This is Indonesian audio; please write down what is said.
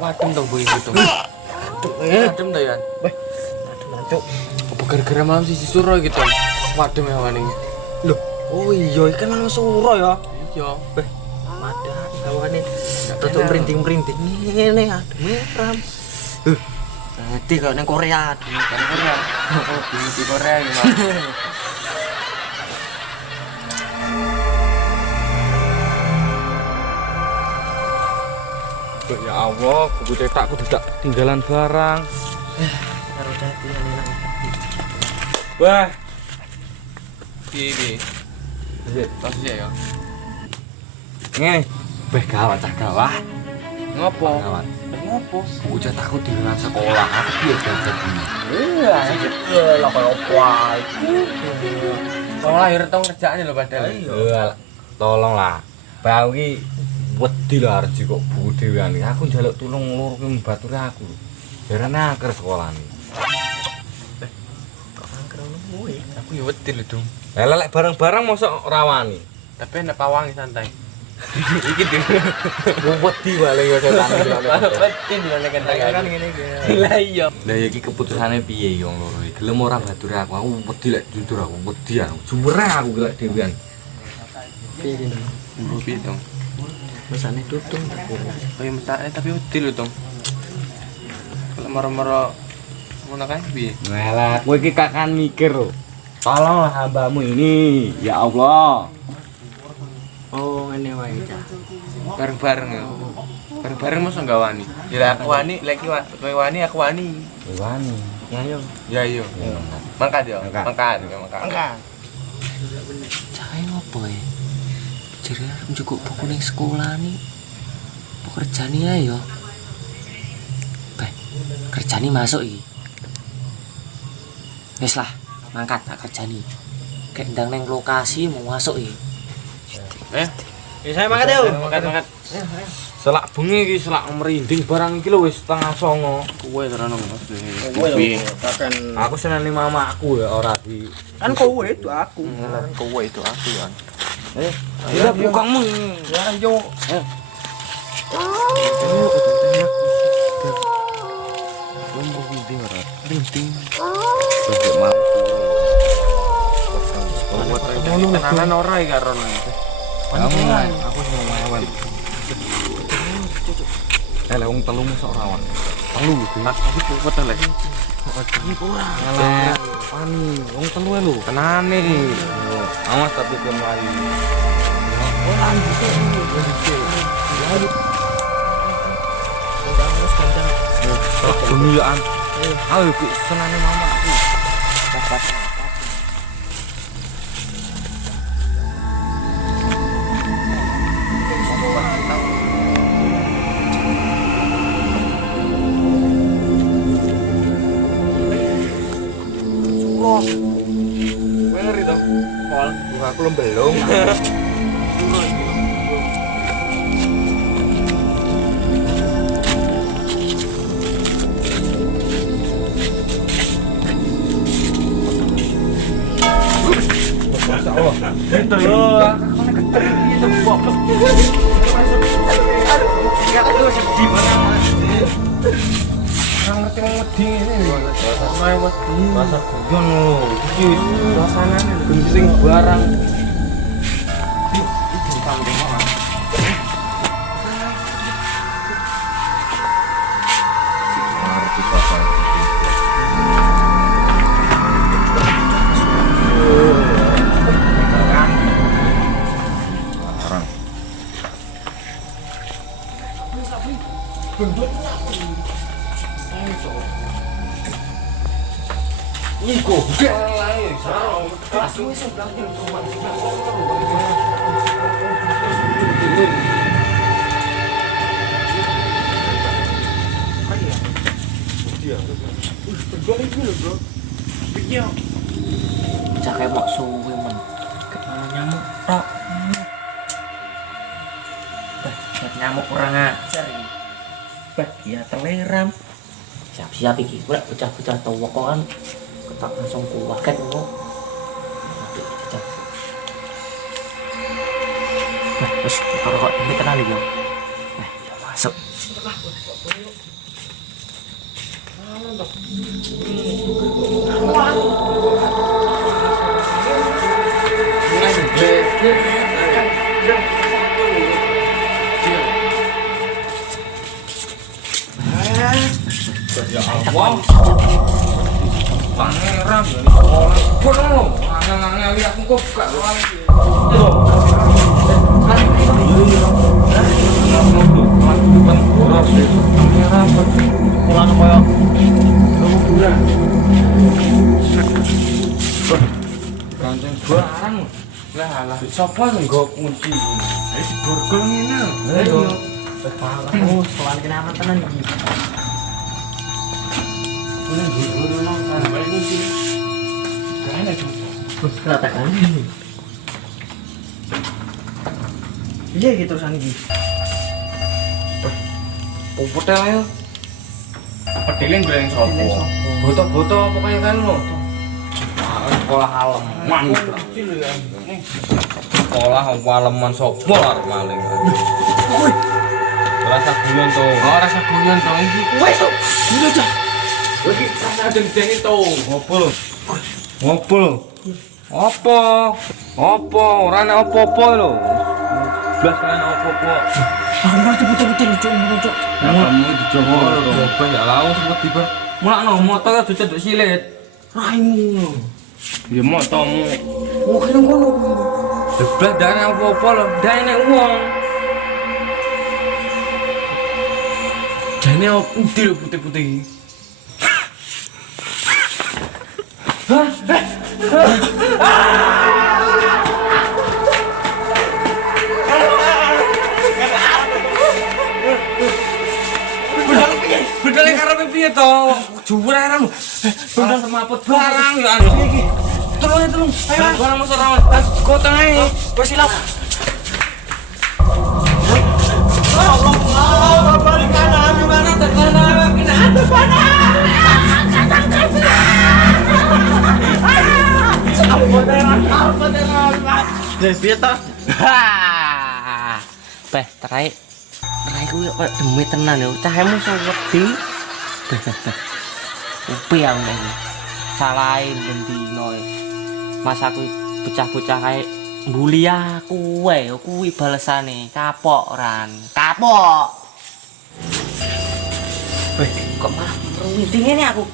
Wadem dong bu itu. Wadem dah ya. Cuk. Apa gara-gara malam sisi suro gitu? Wadem ya wani. Loh, oh iya ikan malam suro ya. Iya. Beh, ada gawane. Tutup merinting-merinting ngene ademe ram. Nanti kalau nang Korea, Di Korea gimana? Ya Allah, buku cetakku tidak ketinggalan barang. karo jati enak. Wah, Piye? Tas ya. ngene. Beh gawat cah gawat. Ngopo? Gawat. Ngopo? Buku cetakku di luar sekolah. Aku ya belajar ini. Lah koyo apa Wong lahir tong kerjaane lho padahal. Tolonglah. Bau iki wedi lho arep kok buku dhewean. Aku njaluk tulung lur ki mbaturi aku. Jarane angker sekolahane. kok angker ngono kuwi. Aku ya wedi lho, Dong. Lah lek bareng-bareng mosok rawani. Tapi enak pawangi santai. Iki tuh. Wedi wae yo setan iki. Wedi lho nek Kan ngene iki. Lah iya. Lah iki keputusane piye yo loro iki? Gelem ora baturi aku. Aku wedi lek jujur aku wedi aku. Jumere aku gelek dhewean. Piye iki? Bu piye dong? Mesane tutung. Oh iya mesake tapi wedi lho, Dong. Kalau maro-maro ngono kae piye? Ngalah, kowe iki kakan mikir lho. Tolonglah hambamu ini, ya Allah. Oh, ngene wae, Cak. Bareng-bareng ya. Bareng-bareng mosok enggak wani. Ya aku wani, lek kowe wani aku wani. Wani. Ya yo. Ya iya. Mangkat yo. Mangkat. Mangkat. Cahe ngopo ya? Jare arep njukuk buku ning sekolah nih. Pekerjaan ae yo. Beh, kerjani masuk iki. Wis lah, mangkat tak kerjani. Kayak ndang neng lokasi mau masuk iki. Ya saya mangkat yo. Mangkat. Selak bengi iki selak merinding barang iki lho wis 8:30. Kowe tenan Mas. Piye? Kakan Aku seneni mamaku ya ora di. kan kowe itu aku. Kowe itu aku ya. Ya bukamu ini. Ya yo. Rinting. Bebek malam Tenanan ora iki karo Kamu aku mau lawan. Lah wong telu mosok rawan. Telu lho. Aku kuat lek. Ngalah. Pani, wong telu lho. Tenane. Awas tapi kemari. Dunyaan. Ayo ki senane mama aku. Kowe ngeri to? Pol. Aku belum. Gitu yo. Itu kok. Ya aku sedih banget. Orang ngerti wong wedi ngene. Omahe wedi. Masa guyon lho. Iki Suasanane genting barang. iki panggung kok. Ngerti suasana. Iku gak lae, sarong. Asu sebelah rumah. Cak emok suwe men. Kena nyamuk tok. Bah, nyamuk kurang ajar iki. Bah, ya teleram. Siap-siap iki. Ora bocah-bocah tuwa kan ketak langsung kuwaget kok. Cak. Bah, wis karo kok ini tenan iki. Nah, masuk. Ya Allah. Pangeran ya ini sekolah. Kono, angel-angel aku kok gak lagi. Mulane koyo Kancing barang. Lah alah sapa sing nggo kunci. Ayo diborgol ngene. ayo. Aku sowan kene aman tenan iki. Ini diborgol nang kan kunci. Kayane coba. Ratakan. Iya gitu terusan iki. Potel ayo. Pedilin goreng sopo. Boto-boto pokoknya kan lo. Sekolah alam. Mantap. Sekolah waleman sopo arep maling. Woi, Rasa guyon to. Oh, rasa guyon to iki. wes to. Udah cah. Iki rasa deng-deng itu. Ngopo lho? Ngopo lho? Apa? Apa? Ora ana apa-apa lho. Blas ora ana apa-apa. Aku mesti puter-puter lucu. Kamu dijowo lho. Apa ya lawas wedi bar. Mulakno motor aja cedek silit. Raimu. Ya motomu. Oh, kene ngono. Deblas dane apa-apa lho. Dane wong. Dane endi lho putih-putih iki? Bedale karepe piye to? Juweran. Bedal semaput barang ya anu. Iki. Tulung. Ayo. Barang mesti rawan. Gotong ae. Wes silap. Allah, balikan abi mana tekan kena ada pana. Piye to? Beh, terai kuwi kok demi tenan ya. Cahemu wedi. Upi aku iki. Salahin bendino. Mas aku bocah-bocah kae mbuli aku wae, kuwi balesane. Kapok ran. Kapok. Weh, kok malah merinding ngene aku.